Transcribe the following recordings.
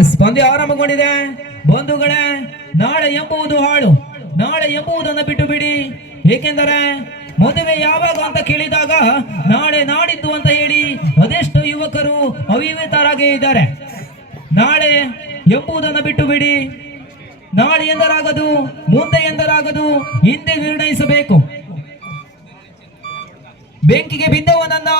S ಪಂದ್ಯ ಆರಂಭಗೊಂಡಿದೆ ಬಂಧುಗಳೇ. ನಾಳೆ ಎಂಬುದು ಹಾಳು, ನಾಳೆ ಎಂಬುದನ್ನು ಬಿಟ್ಟು ಬಿಡಿ. ಏಕೆಂದರೆ ಮದುವೆ ಯಾವಾಗ ಅಂತ ಕೇಳಿದಾಗ ನಾಳೆ ನಾಡಿದ್ದು ಅಂತ ಹೇಳಿ ಅದೆಷ್ಟು ಯುವಕರು ಅವಿವೇತರಾಗೇ ಇದ್ದಾರೆ. ನಾಳೆ ಎಂಬುದನ್ನು ಬಿಟ್ಟು ಬಿಡಿ. ನಾಳೆ ಎಂದರಾಗದು, ಮುಂದೆ ಎಂದರಾಗದು, ಹಿಂದೆ ನಿರ್ಣಯಿಸಬೇಕು. ಬೆಂಕಿಗೆ ಬಿದ್ದವನನ್ನ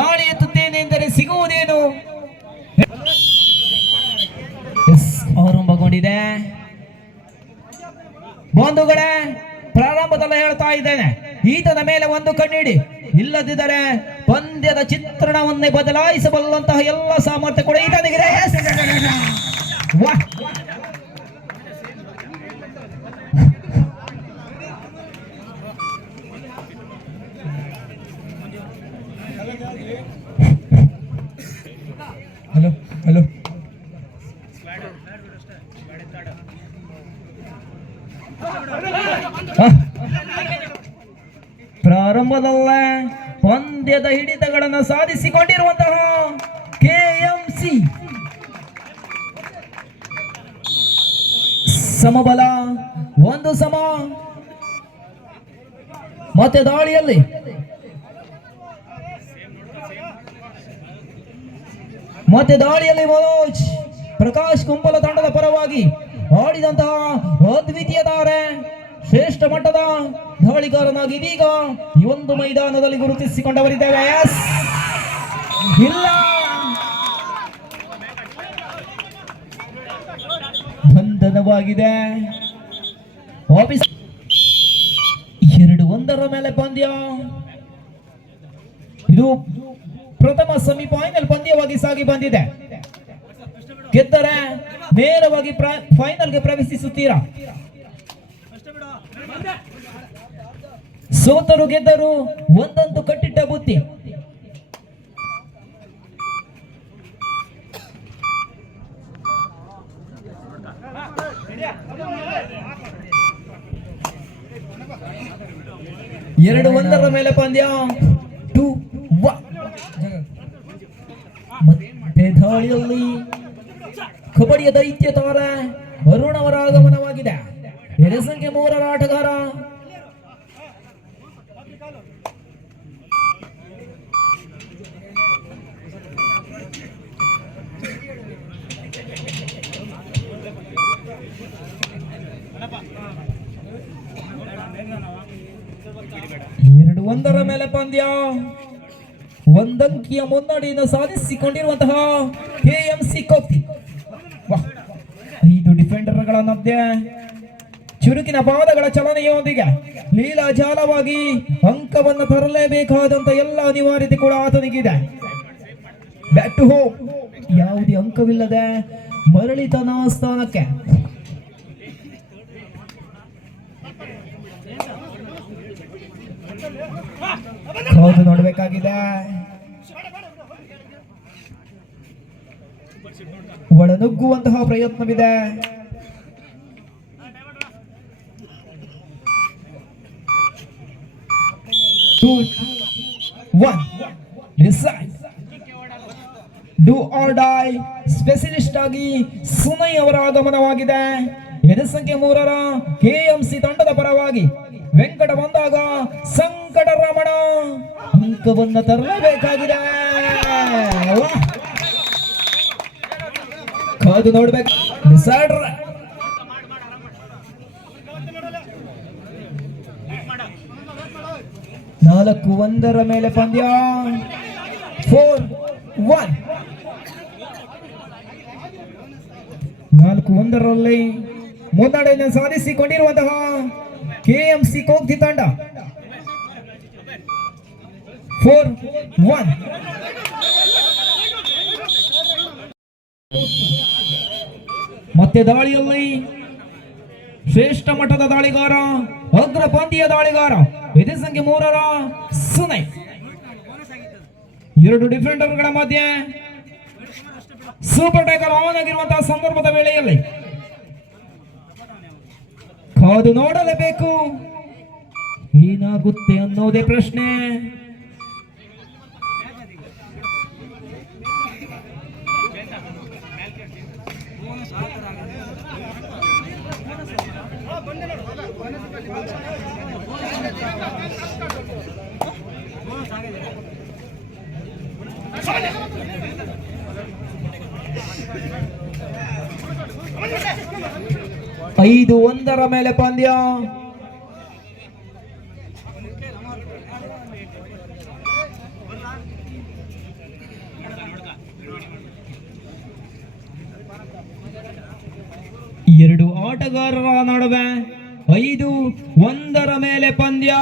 ನಾಳೆ ಎತ್ತುತ್ತೇನೆ ಎಂದರೆ ಸಿಗುವುದೇನು? ಆರಂಭಗೊಂಡಿದೆ ಬಂಧುಗಳೇ. ಪ್ರಾರಂಭದಲ್ಲೇ ಹೇಳ್ತಾ ಇದ್ದೇನೆ, ಈತನ ಮೇಲೆ ಒಂದು ಕಣ್ಣಿಡಿ. ಇಲ್ಲದಿದ್ದರೆ ಪಂದ್ಯದ ಚಿತ್ರಣವನ್ನೇ ಬದಲಾಯಿಸಬಲ್ಲಂತಹ ಎಲ್ಲ ಸಾಮರ್ಥ್ಯ ಕೂಡ ಈತನಿಗಿದೆ. ಹಲೋ ಹಲೋ ಪ್ರಾರಂಭದಲ್ಲೇ ಪಂದ್ಯದ ಹಿಡಿತಗಳನ್ನು ಸಾಧಿಸಿಕೊಂಡಿರುವಂತಹ ಕೆಎಂಸಿ ಸಮಬಲ, ಒಂದು ಸಮ. ಮತ್ತೆ ದಾಳಿಯಲ್ಲಿ ಮನೋಜ್ ಪ್ರಕಾಶ್ ಕುಂಬಲ ತಂಡದ ಪರವಾಗಿ ಆಡಿದಂತಹ ಅದ್ವಿತೀಯ ತಾರೆ, ಶ್ರೇಷ್ಠ ಮಟ್ಟದ ದಾಳಿಗಾರನಾಗಿ ಇದೀಗ ಈ ಒಂದು ಮೈದಾನದಲ್ಲಿ ಗುರುತಿಸಿಕೊಂಡವರಿದ್ದೇವೆ. ಇಲ್ಲ, ಬಂಧನವಾಗಿದೆ. 2-1 ಮೇಲೆ ಪಂದ್ಯ. ಇದು ಪ್ರಥಮ ಸೆಮಿಫೈನಲ್ ಪಂದ್ಯವಾಗಿ ಸಾಗಿ ಬಂದಿದೆ. ಗೆದ್ದರೆ ನೇರವಾಗಿ ಫೈನಲ್ಗೆ ಪ್ರವೇಶಿಸುತ್ತೀರಾ? ಸೋತರು ಗೆದ್ದರು ಒಂದೊಂದು ಕಟ್ಟಿಟ್ಟ ಬುತ್ತಿ. ಎರಡು 1 ಮೇಲೆ ಪಂದ್ಯ. 2-1 ಮತ್ತೆ ದಾಳಿಯಲ್ಲಿ ಕಬಡ್ಡಿಯ ದೈತ್ಯ ತಾರೆ ಅರುಣ್ ಅವರ ಆಗಮನವಾಗಿದೆ. ಸಂಖ್ಯೆ 3 ಆಟಗಾರ. ಎರಡು 1 ಮೇಲೆ ಪಂದ್ಯ. ಒಂದಂಕಿಯ ಮುನ್ನಡೆಯನ್ನು ಸಾಧಿಸಿಕೊಂಡಿರುವಂತಹ ಕೆಎಂಸಿ ಕೋಕ್ತಿ. 5 ಡಿಫೆಂಡರ್ಗಳ ಮಧ್ಯೆ ಚುರುಕಿನ ಪಾದಗಳ ಚಲನೆಯೊಂದಿಗೆ ಲೀಲಾಜಾಲವಾಗಿ ಅಂಕವನ್ನು ತರಲೇಬೇಕಾದಂತ ಎಲ್ಲ ಅನಿವಾರ್ಯತೆ ಕೂಡ ಆತನಿಗಿದೆ. ಬ್ಯಾಕ್ ಟು ಹೋಮ್, ಯಾವುದೇ ಅಂಕವಿಲ್ಲದೆ ಮರಳಿತನ ಸ್ಥಾನಕ್ಕೆ. ಹೌದು, ನೋಡಬೇಕಾಗಿದೆ. ಒಳನುಗ್ಗುವಂತಹ ಪ್ರಯತ್ನವಿದೆ. ಡೂ ಆರ್ ಡೈ ಸ್ಪೆಷಲಿಸ್ಟ್ ಆಗಿ ಸುನೈ ಅವರ ಆಗಮನವಾಗಿದೆ. ಸಂಖ್ಯೆ 3 ಕೆಎಂಸಿ ತಂಡದ ಪರವಾಗಿ ವೆಂಕಟ ಬಂದಾಗ ಸಂಕಟ ರಮಣ ಅಂಕವನ್ನು ತರಲೇಬೇಕಾಗಿದೆ. ಕಾದು ನೋಡ್ಬೇಕು. 4-1 ಮೇಲೆ ಪಂದ್ಯ. 4-1 4-1 ಮುನ್ನಡೆಯನ್ನು ಸಾಧಿಸಿಕೊಂಡಿರುವಂತಹ ಕೆಎಂಸಿ ಕೋಕ್ತಿ ತಂಡ. 4-1 ಮತ್ತೆ ದಾಳಿಯಲ್ಲಿ ಶ್ರೇಷ್ಠ ಮಟ್ಟದ ದಾಳಿಗಾರ, ಅಗ್ರ ಪಂದ್ಯ ದಾಳಿಗಾರ, ಸಂಖ್ಯೆ 3 ಸುನೈ. 2 ಡಿಫೆಂಡರ್ಗಳ ಮಧ್ಯೆ ಸೂಪರ್ ಟೈಗರ್ ಆನ್ ಆಗಿರುವಂತಹ ಸಂದರ್ಭದ ವೇಳೆಯಲ್ಲಿ ಕಾದು ನೋಡಲೇಬೇಕು. ಏನಾಗುತ್ತೆ ಅನ್ನೋದೇ ಪ್ರಶ್ನೆ. 5-1 ಮೇಲೆ ಪಂದ್ಯ. ಎರಡು ಆಟಗಾರರ ನಡುವೆ 5-1 ಮೇಲೆ ಪಂದ್ಯ.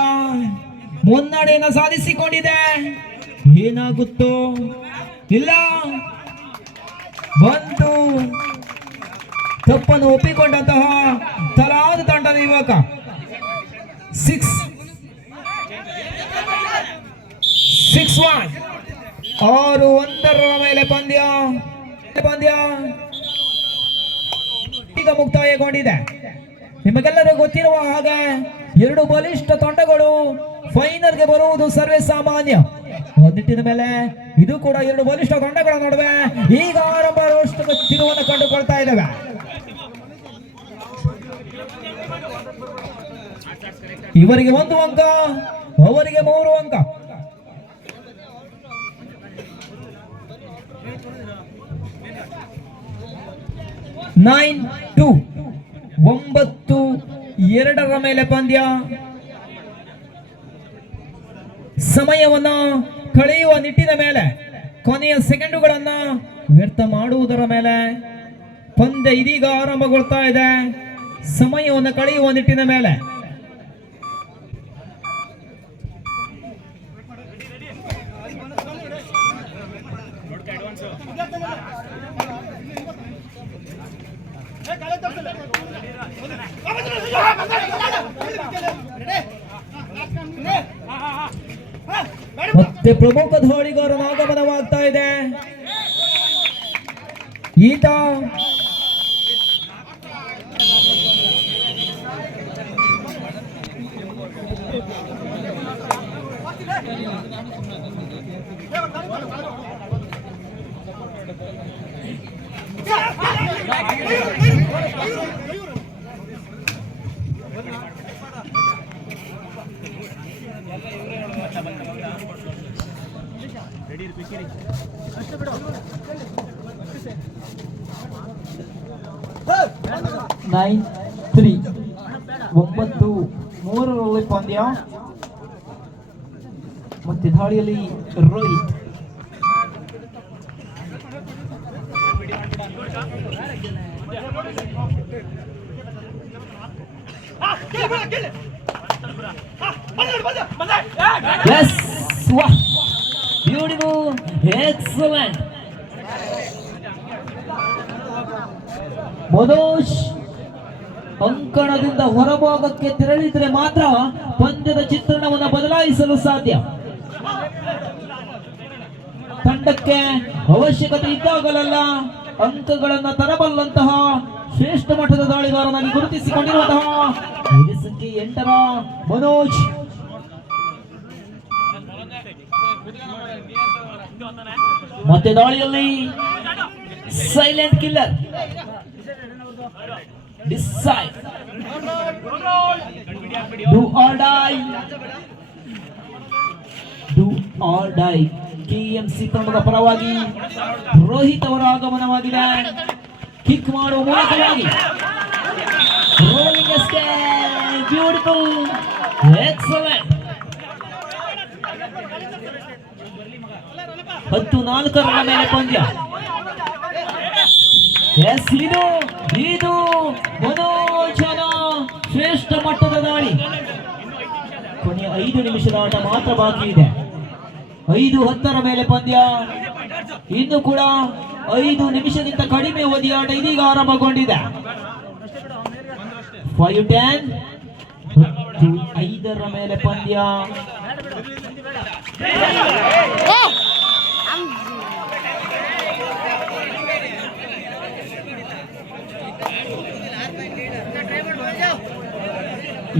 ಮುನ್ನಡೆಯನ್ನು ಸಾಧಿಸಿಕೊಂಡಿದೆ. ಏನಾಗುತ್ತೋ ಇಲ್ಲ. ಬಂದು ತಪ್ಪನ್ನು ಒಪ್ಪಿಕೊಂಡಂತಹ ತಲಾದ ತಂಡದ ಯುವಕ 6-1 6-1 ಮೇಲೆ ಪಂದ್ಯ ಈಗ ಮುಕ್ತಾಯಗೊಂಡಿದೆ. ನಿಮಗೆಲ್ಲರೂ ಗೊತ್ತಿರುವ ಹಾಗೆ ಎರಡು ಬಲಿಷ್ಠ ತಂಡಗಳು ಫೈನಲ್ಗೆ ಬರುವುದು ಸರ್ವೇ ಸಾಮಾನ್ಯ. ನಿಟ್ಟಿನ ಮೇಲೆ ಇದು ಕೂಡ ಎರಡು ಬಲಿಷ್ಠ ತಂಡಗಳ ನಡುವೆ ಈಗ ಆರಂಭ ತಿರುವನ್ನು ಕಂಡುಕೊಳ್ತಾ ಇದ್ದಾವೆ. ಇವರಿಗೆ 1 ಅಂಕ, ಅವರಿಗೆ 3 ಅಂಕ. ನೈನ್ 9-2 ಮೇಲೆ ಪಂದ್ಯ. ಸಮಯವನ್ನು ಕಳೆಯುವ ನಿಟ್ಟಿನ ಮೇಲೆ, ಕೊನೆಯ ಸೆಕೆಂಡುಗಳನ್ನು ವ್ಯರ್ಥ ಮಾಡುವುದರ ಮೇಲೆ ಪಂದ್ಯ ಇದೀಗ ಆರಂಭಗೊಳ್ತಾ ಇದೆ. ಸಮಯವನ್ನು ಕಳೆಯುವ ನಿಟ್ಟಿನ ಮೇಲೆ ಮತ್ತೆ ಪ್ರಮುಖ ದಾಳಿಗಾರನ ಆಗಮನವಾಗ್ತಾ ಇದೆ. ಈತ ನೈನ್ 9-3 ಪಂದ್ಯ. ಮತ್ತೆ ದಾಳಿಯಲ್ಲಿ Rohit. Yes, wow, beautiful, excellent. Manoj ಅಂಕಣದಿಂದ ಹೊರಭಾಗಕ್ಕೆ ತೆರಳಿದ್ರೆ ಮಾತ್ರ ಪಂದ್ಯದ ಚಿತ್ರಣವನ್ನು ಬದಲಾಯಿಸಲು ಸಾಧ್ಯ. ತಂಡಕ್ಕೆ ಅವಶ್ಯಕತೆ ಇದ್ದಾಗಲೆಲ್ಲ ಅಂಕಗಳನ್ನು ತರಬಲ್ಲಂತಹ ಶ್ರೇಷ್ಠ ಮಟ್ಟದ ದಾಳಿಗಾರನಾಗಿ ಗುರುತಿಸಿಕೊಂಡಿರುವಂತಹ ಸಂಖ್ಯೆ 8ರ ಮನೋಜ್. ಮತ್ತೆ ದಾಳಿಯಲ್ಲಿ silent killer decide do or die KMC ತಂಡದ ಪರವಾಗಿ ರೋಹಿತ್ ಅವರ ಆಗಮನವಾಗಿದೆ. ಕಿಕ್ ಮಾಡುವ ಮೂಲಕವಾಗಿ ರೋಲಿಂಗ್ ಅಷ್ಟೇ. Beautiful, excellent. 10-4 ಮೇಲೆ ಪಂದ್ಯ. ಇದು ಮನೋಜನ ಶ್ರೇಷ್ಠ ಮಟ್ಟದ ದಾಳಿ. ಕೊನೆಯ 5 ನಿಮಿಷದ ಆಟ ಮಾತ್ರ ಬಾಕಿ ಇದೆ. 5-10 ಮೇಲೆ ಪಂದ್ಯ. ಇನ್ನು ಕೂಡ 5 ನಿಮಿಷಕ್ಕಿಂತ ಕಡಿಮೆ ಅವಧಿಯ ಆಟ ಇದೀಗ ಆರಂಭಗೊಂಡಿದೆ. 5-10 5ರ ಮೇಲೆ ಪಂದ್ಯ.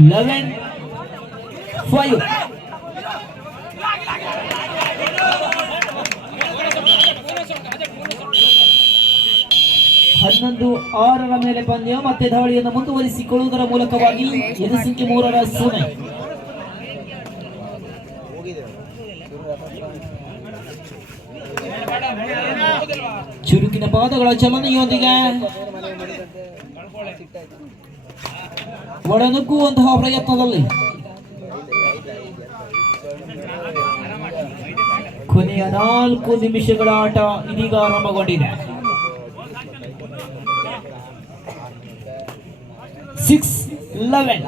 Eleven 5. 11-6 ಮೇಲೆ ಪಂದ್ಯ ಮತ್ತೆ ದಾಳಿಯನ್ನು ಮುಂದುವರಿಸಿಕೊಳ್ಳುವುದರ ಮೂಲಕವಾಗಿ ಇದು ಸಂಖ್ಯೆ 3ರ ಸೋನೆ. ಚುರುಕಿನ ಪಾದಗಳ ಚಲನೆಯೊಂದಿಗೆ ಒಳನುಗ್ಗುವಂತಹ ಪ್ರಯತ್ನದಲ್ಲಿ ಕೊನೆಯ 4 ನಿಮಿಷಗಳ ಆಟ ಇದೀಗ ಆರಂಭಗೊಂಡಿದೆ. 6-11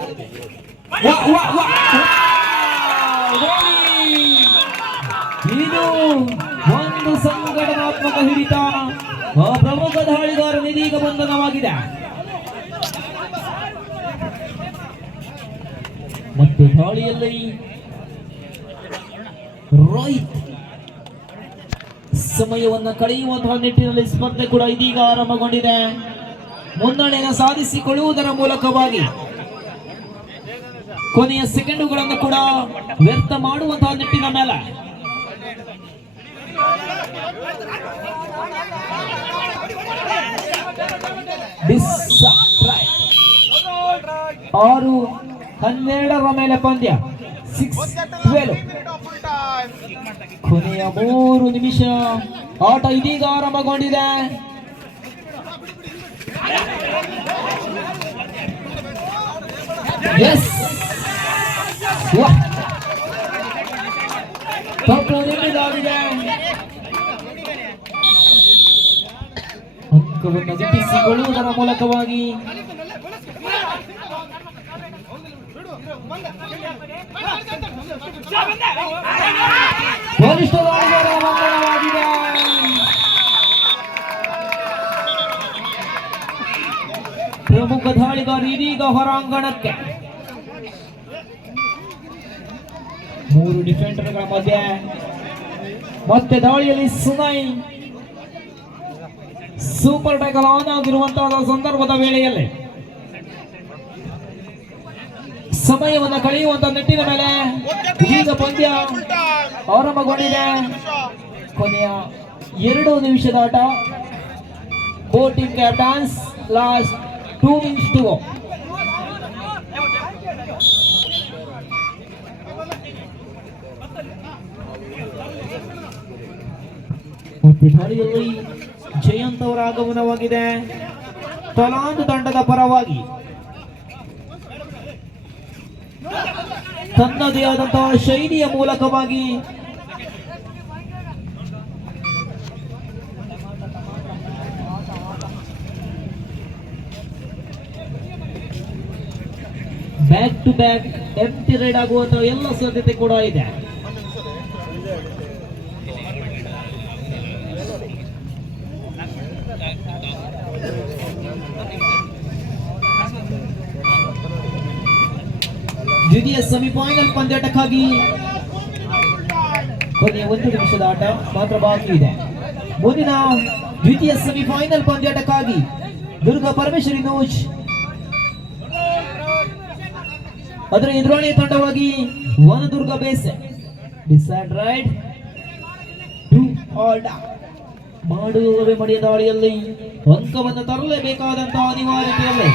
ಇದು ಒಂದು ಸಂಘಟನಾತ್ಮಕ ಹಿಡಿತ. ಪ್ರಮುಖ ದಾಳಿಗಾರನ ಇದೀಗ ಬಂಧನವಾಗಿದೆ. ಮತ್ತು ದಾಳಿಯಲ್ಲಿ ರೋಹಿತ್ ಸಮಯವನ್ನು ಕಳೆಯುವಂತಹ ನಿಟ್ಟಿನಲ್ಲಿ ಸ್ಪರ್ಧೆ ಕೂಡ ಇದೀಗ ಆರಂಭಗೊಂಡಿದೆ. ಮುನ್ನಡೆಯನ್ನು ಸಾಧಿಸಿಕೊಳ್ಳುವುದರ ಮೂಲಕವಾಗಿ ಕೊನೆಯ ಸೆಕೆಂಡುಗಳನ್ನು ಕೂಡ ವ್ಯರ್ಥ ಮಾಡುವಂತಹ ನಿಟ್ಟಿನ ಮೇಲೆ 6-12 ಮೇಲೆ ಪಂದ್ಯ. 6-12 ಕೊನೆಯ 3 ನಿಮಿಷ ಆಟ ಇದೀಗ ಆರಂಭಗೊಂಡಿದೆ. ತಪ್ಪು ನೀಡಿದಾಗಿದೆ. ಅಂಕವನ್ನು ಗಿಟ್ಟಿಸಿಕೊಳ್ಳುವುದರ ಮೂಲಕವಾಗಿ ಬಲಿಷ್ಠ ದಾಳಿಗಾರ ಬಂಧನವಾಗಿದೆ. ಪ್ರಮುಖ ದಾಳಿಗಾರ ಇದೀಗ ಹೊರಾಂಗಣಕ್ಕೆ. 3 ಡಿಫೆಂಡರ್ಗಳ ಮಧ್ಯೆ ಮತ್ತೆ ದಾಳಿಯಲ್ಲಿ ಸುನೈ ಸೂಪರ್ ಟೈಕಲ್ ಆನ್ ಆಗಿರುವಂತಹ ಸಂದರ್ಭದ ವೇಳೆಯಲ್ಲಿ ಸಮಯವನ್ನು ಕಳೆಯುವಂತಹ ನಿಟ್ಟಿನ ಮೇಲೆ ಈಗ ಪಂದ್ಯ ಆರಂಭಗೊಂಡಿದೆ. ಕೊನೆಯ 2 ನಿಮಿಷದ ಆಟ. Both team captains last 2 minutes to go. ಮತ್ತು ದಾಳಿಯಲ್ಲಿ ಜಯಂತ್ ಅವರ ಆಗಮನವಾಗಿದೆ ತಲಾಂದ್ ತಂಡದ ಪರವಾಗಿ. ತನ್ನದೇ ಆದಂತಹ ಶೈಲಿಯ ಮೂಲಕವಾಗಿ ಬ್ಯಾಕ್ ಟು ಬ್ಯಾಕ್ ಎಂಟಿ ರೈಡ್ ಆಗುವಂತಹ ಎಲ್ಲ ಸಾಧ್ಯತೆ ಕೂಡ ಇದೆ. ದ್ವಿತೀಯ ಸೆಮಿಫೈನಲ್ ಪಂದ್ಯಾಟಕ್ಕಾಗಿ ಕೊನೆಯ 1 ನಿಮಿಷದ ಆಟ ಮಾತ್ರ ಬಾಕಿ ಇದೆ. ಮುಂದಿನ ದ್ವಿತೀಯ ಸೆಮಿಫೈನಲ್ ಪಂದ್ಯಾಟಕ್ಕಾಗಿ ದುರ್ಗಾ ಪರಮೇಶ್ವರಿ ನೂಜ್ ಅದರ ಎದುರಾಳಿಯ ತಂಡವಾಗಿ ವನದುರ್ಗ ಬೇಸ್ ಡಿಸೈಡ್ ರೈಡ್ ಟು ಆಲ್ಡ ಮಾಡುವವೇ ಮಡಿಯ ದಾಳಿಯಲ್ಲಿ ಅಂಕವನ್ನು ತರಲೇಬೇಕಾದಂತಹ ಅನಿವಾರ್ಯತೆಯಲ್ಲಿ